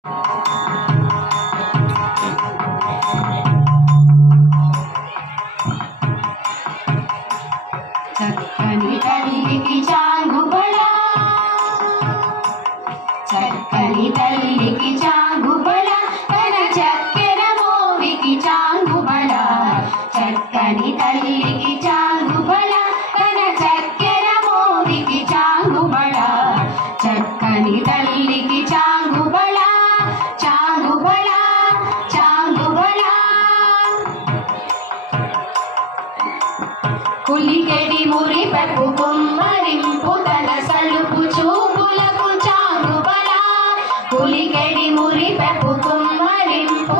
చక్కని తల్లికి చాంగుబళ, చక్కని తల్లికి చాంగుబళ, తన చక్కెర మోవికి చాంగుబళ. చక్కని తల్లికి చాంగుబళ, తన చక్కెర మోవికి చాంగుబళ. చక్కని తల్లికి చాంగుబళ, చాంగుబళ, చాంగుబళ. కులికెడి మురిపెపు కుమ్మరింపు తన సలుపు చూపులకు చాంగుబళ. కులికెడి మురిపెపు కుమ్మరింపు